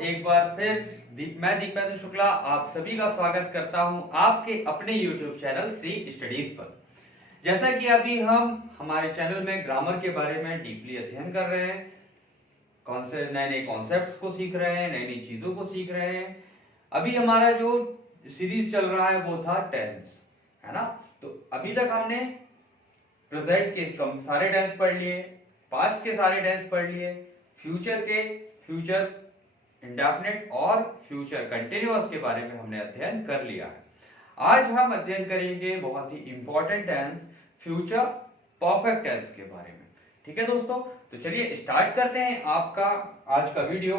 एक बार फिर मैं दीपेंद्र शुक्ला आप सभी का स्वागत करता हूं आपके अपने YouTube चैनल श्री स्टडीज पर। जैसा कि अभी हम हमारे चैनल में ग्रामर के बारे में डीपली अध्ययन कर रहे हैं, कौन से नए नए कॉन्सेप्ट्स को सीख रहे हैं, नई नई चीजों को सीख रहे हैं। अभी हमारा जो सीरीज चल रहा है वो था टेंस, है ना। तो अभी तक हमने प्रेजेंट के सारे टेंस पढ़ लिए, पास्ट के सारे टेंस पढ़ लिए, फ्यूचर के फ्यूचर इंडेफिनिट और फ्यूचर कंटिन्यूअस के बारे में हमने अध्ययन कर लिया है। आज हम अध्ययन करेंगे बहुत ही important tense future perfect tense के बारे में। ठीक है दोस्तों, तो चलिए स्टार्ट करते हैं आपका आज का वीडियो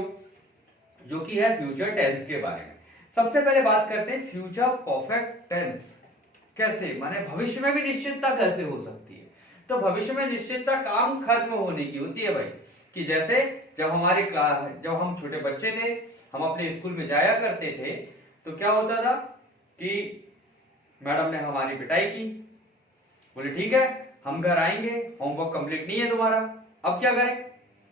जो कि है फ्यूचर टेंस के बारे में। सबसे पहले बात करते हैं फ्यूचर परफेक्ट टेंस कैसे, माने भविष्य में भी निश्चितता कैसे हो सकती है। तो भविष्य में निश्चितता काम खत्म होने की होती है भाई, कि जैसे जब हम छोटे बच्चे थे, हम अपने स्कूल में जाया करते थे, तो क्या होता था कि मैडम ने हमारी पिटाई की, बोले ठीक है हम घर आएंगे, होमवर्क कंप्लीट नहीं है तुम्हारा, अब क्या करें।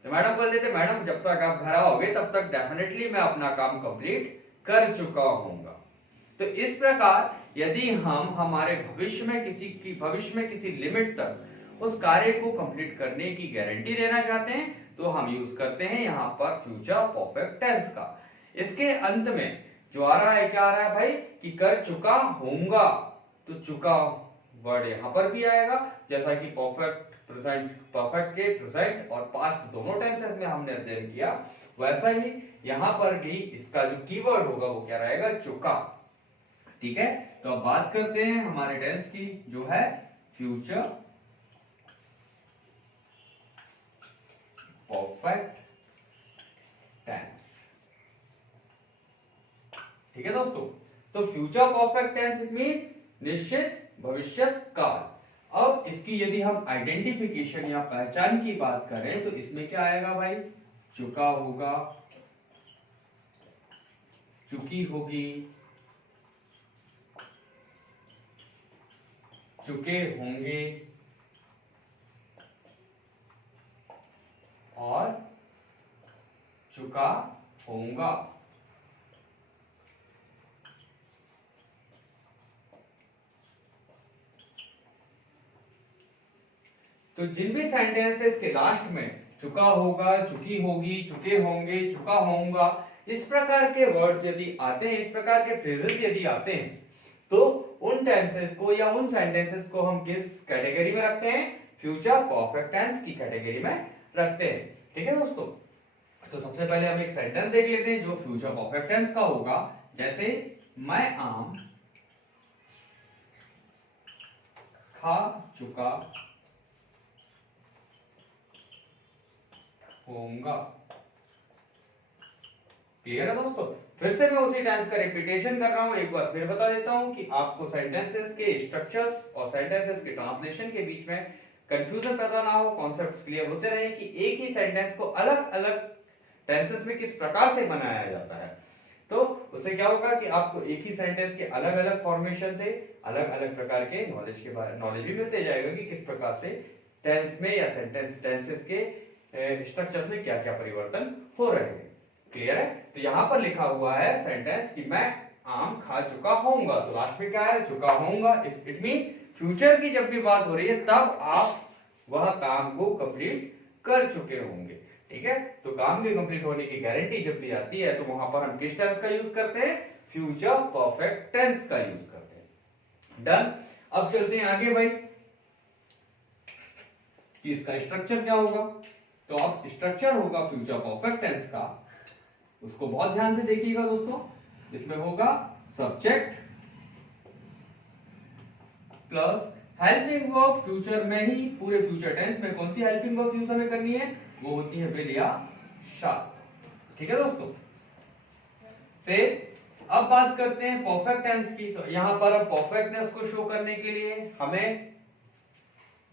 तो मैडम बोल देते मैडम जब तक आप घर आओगे तब तक डेफिनेटली मैं अपना काम कंप्लीट कर चुका होऊंगा। तो इस प्रकार यदि हम हमारे भविष्य में किसी लिमिट तक उस कार्य को कंप्लीट करने की गारंटी देना चाहते हैं तो हम यूज करते हैं यहाँ पर फ्यूचर परफेक्ट टेंस का। इसके अंत में जो आ रहा है, क्या आ रहा है भाई, कि कर चुका होऊंगा, तो चुका वर्ड यहाँ पर भी आएगा। जैसा कि परफेक्ट के प्रेजेंट और पास्ट दोनों टेंसेस में हमने अध्ययन किया, वैसा ही यहाँ पर भी इसका जो कीवर्ड होगा वो क्या रहेगा, चुका। ठीक है, तो अब बात करते हैं हमारे टेंस की जो है फ्यूचर परफेक्ट टेंस। ठीक है दोस्तों, तो future perfect tense it mean निश्चित भविष्य काल। अब इसकी यदि हम आइडेंटिफिकेशन या पहचान की बात करें तो इसमें क्या आएगा भाई, चुका होगा, चुकी होगी, चुके होंगे और चुका होऊंगा। तो जिन भी सेंटेंसेस के लास्ट में चुका होगा, चुकी होगी, चुके होंगे, चुका होऊंगा, इस प्रकार के वर्ड्स यदि आते हैं, इस प्रकार के फ्रेजेस यदि आते हैं, तो उन टेंसेस को या उन सेंटेंसेस को हम किस कैटेगरी में रखते हैं, फ्यूचर परफेक्ट टेंस की कैटेगरी में रखते हैं। ठीक है दोस्तों, तो सबसे पहले हम एक सेंटेंस देख लेते हैं जो फ्यूचर परफेक्ट टेंस का होगा। जैसे मैं आम खा चुका होऊंगा। क्लियर है दोस्तों, फिर से मैं उसी टेंस का रिपीटेशन कर रहा हूं, एक बार फिर बता देता हूं कि आपको सेंटेंसेस के स्ट्रक्चर्स और सेंटेंसेस के ट्रांसलेशन के बीच में कंफ्यूजन पैदा ना हो, कॉन्सेप्ट्स क्लियर होते रहे कि एक ही सेंटेंस को अलग अलग टेंसेस में किस प्रकार से बनाया जाता है। तो उससे क्या होगा कि आपको एक ही सेंटेंस के अलग अलग फॉर्मेशन से अलग अलग प्रकार के नॉलेज भी मिलते जाएगा कि किस प्रकार से टेंस में या टेंसेस के स्ट्रक्चर्स में क्या क्या परिवर्तन हो रहे हैं। क्लियर है, तो यहां पर लिखा हुआ है सेंटेंस कि मैं आम खा चुका होऊंगा, तो लास्ट में क्या है, चुका होऊंगा। इट मीन फ्यूचर की जब भी बात हो रही है तब आप वह काम को कंप्लीट कर चुके होंगे। ठीक है, तो काम के कंप्लीट होने की गारंटी जब भी आती है तो वहां पर हम किस टेंस का यूज करते हैं, फ्यूचर परफेक्ट टेंस का यूज करते हैं। डन, अब चलते हैं आगे भाई कि इसका स्ट्रक्चर क्या होगा। तो अब स्ट्रक्चर होगा फ्यूचर परफेक्ट टेंस का, उसको बहुत ध्यान से देखिएगा दोस्तों। इसमें होगा subject plus helping verb. Future में ही पूरे फ्यूचर टेंस में कौन सी हेल्पिंग वर्ब यूज हमें करनी है, वो होती है विल या शाल। ठीक है दोस्तों, फिर अब बात करते हैं परफेक्ट टेंस की। तो यहां पर अब परफेक्टनेस को शो करने के लिए हमें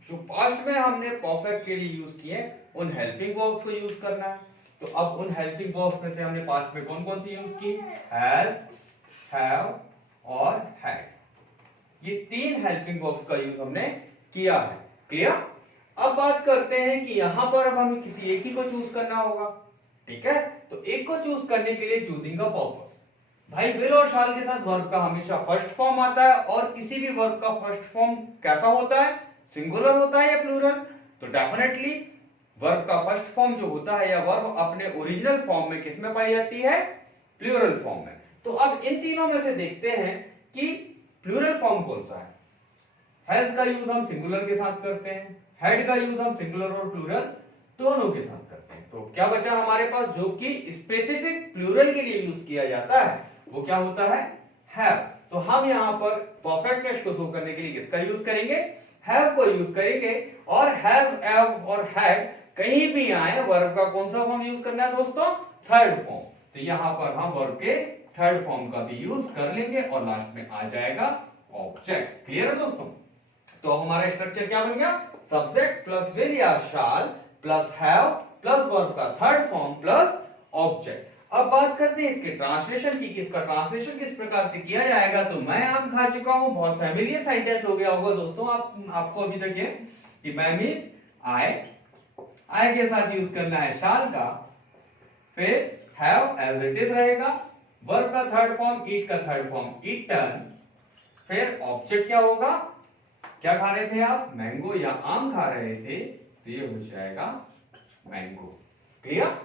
जो पास्ट में हमने परफेक्ट के लिए यूज किए उन हेल्पिंग वर्ब्स को यूज करना है। तो अब उन हेल्पिंग वर्ब्स में से हमने पास्ट में कौन कौन सी यूज की, हैज, हैव और हैड। ये तीन हेल्पिंग वर्ब्स का यूज हमने किया है। क्लियर, अब बात करते हैं कि यहां पर अब हमें किसी एक ही को चूज करना होगा। ठीक है, तो एक को चूज करने के लिए चूजिंग का पर्पस। भाई विल और शाल के साथ वर्ब का हमेशा फर्स्ट फॉर्म आता है, और किसी भी वर्ब का फर्स्ट फॉर्म कैसा होता है, सिंगुलर होता है या प्लूरल। तो डेफिनेटली वर्ब का फर्स्ट फॉर्म जो होता है या वर्ब अपने ओरिजिनल फॉर्म में किस में पाई जाती है, प्लूरल फॉर्म में। तो अब इन तीनों में से देखते हैं कि प्लूरल फॉर्म कौन सा है। हैज का यूज हम सिंगुलर के साथ करते हैं, हैड का यूज हम सिंगुलर और प्लूरल दोनों के साथ करते हैं। तो क्या बचा हमारे पास जो कि स्पेसिफिक प्लूरल के लिए यूज किया जाता है, वो क्या होता है, हैव। तो हम यहां पर परफेक्टनेस को शो करने के लिए किसका यूज करेंगे, हैव को यूज करेंगे। और हैव, एव और हैड कहीं भी आए वर्ब का कौन सा फॉर्म यूज करना है दोस्तों, थर्ड फॉर्म। तो यहां पर हम वर्ब के थर्ड फॉर्म का भी यूज कर लेंगे और लास्ट में आ जाएगा ऑब्जेक्ट। क्लियर है दोस्तों। तो हमारा स्ट्रक्चर क्या बन गया, सब्जेक्ट प्लस विल या shall plus have plus verb का थर्ड फॉर्म प्लस ऑब्जेक्ट। अब बात करते हैं इसके ट्रांसलेशन की, इसका ट्रांसलेशन किस प्रकार से किया जाएगा। तो मैं आम खा चुका हूं, बहुत फैमिलियर सेंटेंस हो गया होगा दोस्तों आपको अभी तक ये कि मैं मीन आई के साथ यूज करना है शाल का, फिर हैव एज इट इज रहेगा, वर्ब का थर्ड फॉर्म, ईट का थर्ड फॉर्म ईटन, फिर ऑब्जेक्ट क्या होगा, क्या खा रहे थे आप, मैंगो या आम खा रहे थे, तो ये हो जाएगा मैंगो। क्लियर।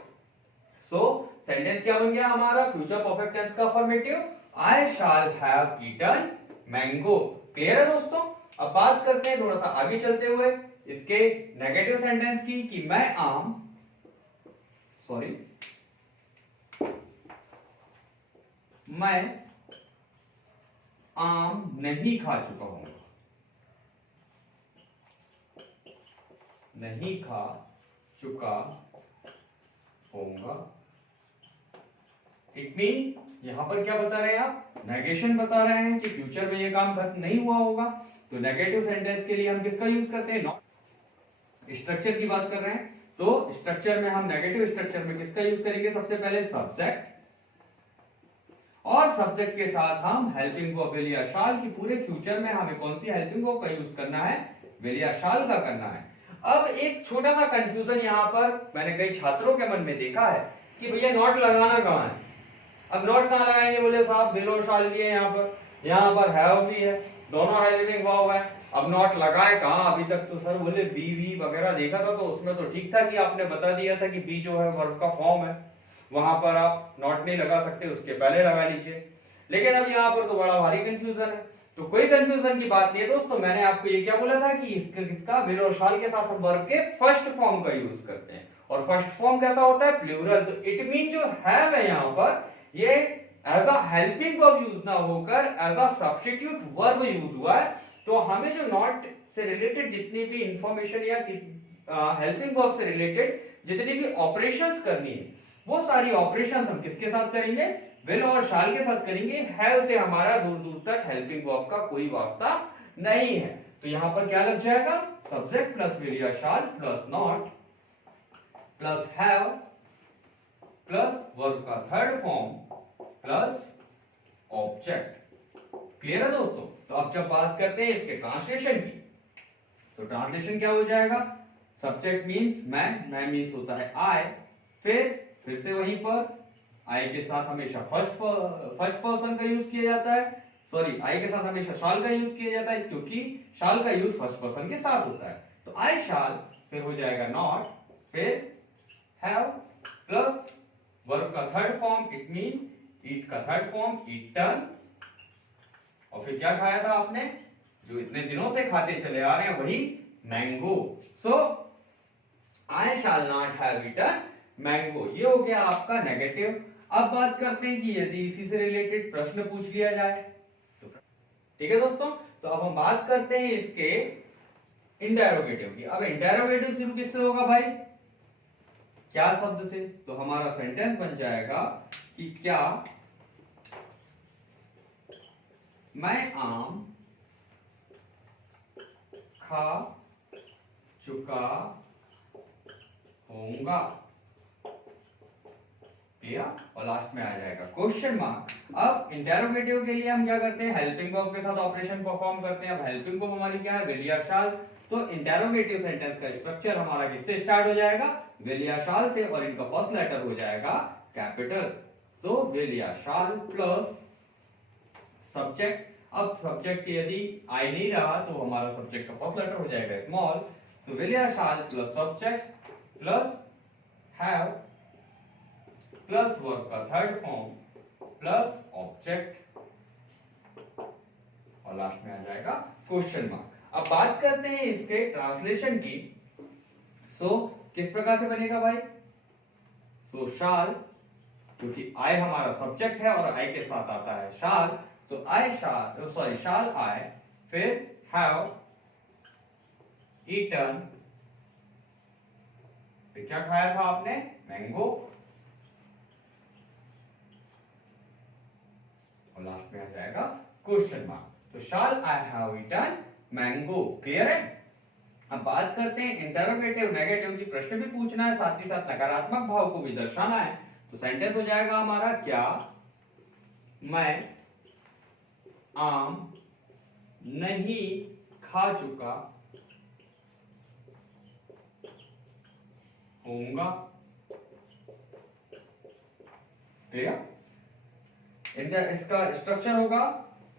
सो सेंटेंस क्या बन गया हमारा, फ्यूचर परफेक्ट टेंस का affirmative, I shall have eaten mango. Clear है दोस्तों। अब बात करते हैं थोड़ा सा आगे चलते हुए इसके नेगेटिव सेंटेंस की कि मैं आम नहीं खा चुका हूं, नहीं खा चुका होऊंगा। इट मीन यहां पर क्या बता रहे हैं आप, नेगेशन बता रहे हैं कि फ्यूचर में ये काम खत्म नहीं हुआ होगा। तो नेगेटिव सेंटेंस के लिए हम किसका यूज करते हैं, स्ट्रक्चर की बात कर रहे हैं। तो स्ट्रक्चर में हम नेगेटिव स्ट्रक्चर में किसका यूज करेंगे, सबसे पहले सब्जेक्ट, और सब्जेक्ट के साथ हम हेल्पिंग वर्ब विल या शाल की। पूरे फ्यूचर में हमें कौन सी हेल्पिंग वर्ब का यूज करना है, विल या शाल का करना है। अब एक छोटा सा कंफ्यूजन यहां पर मैंने कई छात्रों के मन में देखा है कि भैया नॉट लगाना कहां है। अब नॉट कहां लगाएंगे, बोले साहब विल और शाल भी है यहाँ पर हैव भी है, दोनों हेल्पिंग वर्ब है। अब नॉट लगाए कहां, अभी तक तो सर बोले बी वी वगैरह देखा था, तो उसमें तो ठीक था कि आपने बता दिया था कि बी जो है वर्ब का फॉर्म है, वहां पर आप नॉट नहीं लगा सकते, उसके पहले लगा लीजिए। लेकिन अब यहाँ पर तो बड़ा भारी कंफ्यूजन है। तो कोई कंफ्यूजन की बात नहीं है दोस्तों। मैंने आपको ये क्या बोला था कि इसका विल और शाल के साथ हम वर्ब के फर्स्ट फॉर्म का यूज करते हैं, और फर्स्ट फॉर्म कैसा होता है, प्लूरल। तो इट मीन जो हैव है यहाँ पर, ये as a helping verb use ना होकर as a substitute verb use हुआ है। तो हमें जो नॉट से रिलेटेड जितनी भी इंफॉर्मेशन या हेल्पिंग वर्ब से रिलेटेड जितनी भी ऑपरेशंस करनी है, वो सारी ऑपरेशंस हम किसके साथ करेंगे, विल और शाल के साथ करेंगे। हैव से हमारा दूर दूर तक हेल्पिंग वर्ब का कोई वास्ता नहीं है। तो यहां पर क्या लग जाएगा, सब्जेक्ट प्लस विल या shall plus not plus have plus verb का third form plus object. Clear है दोस्तों। तो अब जब बात करते हैं इसके ट्रांसलेशन की, तो ट्रांसलेशन क्या हो जाएगा, सब्जेक्ट मीन्स मैं मीन्स होता है आई, फिर से वहीं पर आई के साथ हमेशा फर्स्ट पर्सन का यूज किया जाता है, सॉरी आई के साथ हमेशा शाल का यूज किया जाता है, क्योंकि शाल का यूज फर्स्ट पर्सन के साथ होता है। तो आई शाल, फिर हो जाएगा नॉट, फिर हैव प्लस वर्ब का थर्ड फॉर्म, इट मीन ईट का थर्ड फॉर्म ईटन, और फिर क्या खाया था आपने, जो इतने दिनों से खाते चले आ रहे हैं, वही mango. So I shall not have eaten mango. ये हो गया आपका नेगेटिव। अब बात करते हैं कि यदि इसी से रिलेटेड प्रश्न पूछ लिया जाए तो, ठीक है दोस्तों। तो अब हम बात करते हैं इसके इंटेरोगेटिव की। अब इंटेरोगेटिव शुरू किससे होगा भाई, क्या शब्द से। तो हमारा सेंटेंस बन जाएगा कि क्या मैं आम खा चुका होऊंगा। क्लियर। और लास्ट में आ जाएगा क्वेश्चन मार्क। अब इंटेरोगेटिव के लिए हम क्या करते हैं, हेल्पिंग वर्ब के साथ ऑपरेशन परफॉर्म करते हैं। अब हेल्पिंग वर्ब हमारी क्या है, विल या शाल। तो इंटेरोगेटिव सेंटेंस का स्ट्रक्चर हमारा किससे स्टार्ट हो जाएगा, विल या शाल से, और इनका फर्स्ट लेटर हो जाएगा कैपिटल, तो विल या शाल प्लस सब्जेक्ट। अब सब्जेक्ट यदि आई नहीं रहा तो हमारा सब्जेक्ट का फर्स्ट लेटर हो जाएगा स्मॉल, तो विल या shall plus subject plus have plus verb का थर्ड फॉर्म प्लस ऑब्जेक्ट और लास्ट में आ जाएगा क्वेश्चन मार्क। अब बात करते हैं इसके ट्रांसलेशन की। सो किस प्रकार से बनेगा भाई? सो शाल, क्योंकि आई हमारा सब्जेक्ट है और आई के साथ आता है शाल, तो आई शाल, सॉरी शाल आई, फिर हैव ईटन, फिर क्या खाया था आपने? मैंगो, और लास्ट में आ जाएगा क्वेश्चन मार्क। तो shall I have eaten mango. Clear है? अब बात करते हैं इंटरोगेटिव नेगेटिव की। प्रश्न भी पूछना है, साथ ही साथ नकारात्मक भाव को भी दर्शाना है। तो सेंटेंस हो जाएगा हमारा, क्या मैं आम नहीं खा चुका होऊंगा। क्लियर? इसका स्ट्रक्चर होगा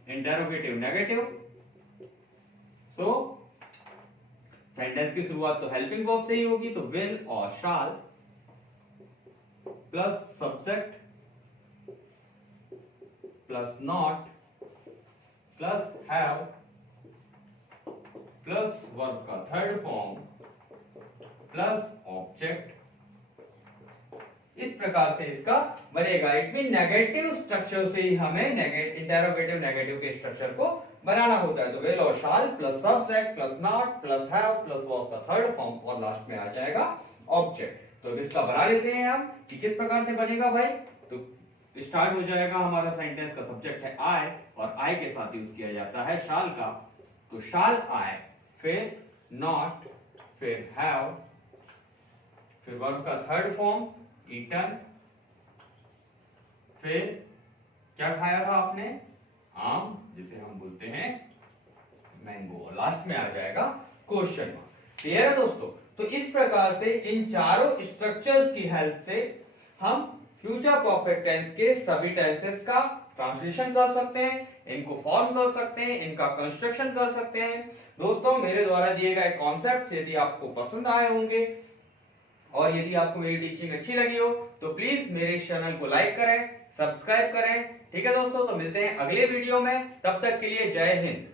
इंटरोगेटिव नेगेटिव। सो सेंटेंस की शुरुआत तो हेल्पिंग वर्ब से ही होगी, तो विल और shall plus subject plus not plus have plus verb का थर्ड फॉर्म प्लस ऑब्जेक्ट। इस प्रकार से इसका बनेगा। इट मीन नेगेटिव स्ट्रक्चर से ही हमें इंटरोगेटिव नेगेटिव के स्ट्रक्चर को बनाना होता है। तो विल और shall plus subject plus not plus have plus verb का थर्ड फॉर्म और लास्ट में आ जाएगा ऑब्जेक्ट। तो इसका बना लेते हैं हम कि किस प्रकार से बनेगा भाई। तो स्टार्ट हो जाएगा हमारा सेंटेंस का सब्जेक्ट है आई और आई के साथ यूज किया जाता है शाल का। तो शाल आई, फिर नॉट, फिर हैव, फिर वर्ब का थर्ड फॉर्म ईटन, फिर क्या खाया था आपने? आम, जिसे हम बोलते हैं मैंगो, और लास्ट में आ जाएगा क्वेश्चन मार्क। क्लियर है दोस्तों? तो इस प्रकार से इन चारों स्ट्रक्चर्स की हेल्प से हम फ्यूचर परफेक्ट टेंस के सभी टेंसेस का ट्रांसलेशन कर सकते हैं, इनको फॉर्म कर सकते हैं, इनका कंस्ट्रक्शन कर सकते हैं। दोस्तों, मेरे द्वारा दिए गए कॉन्सेप्ट्स यदि आपको पसंद आए होंगे और यदि आपको मेरी टीचिंग अच्छी लगी हो तो प्लीज मेरे चैनल को लाइक करें, सब्सक्राइब करें। ठीक है दोस्तों, तो मिलते हैं अगले वीडियो में। तब तक के लिए जय हिंद।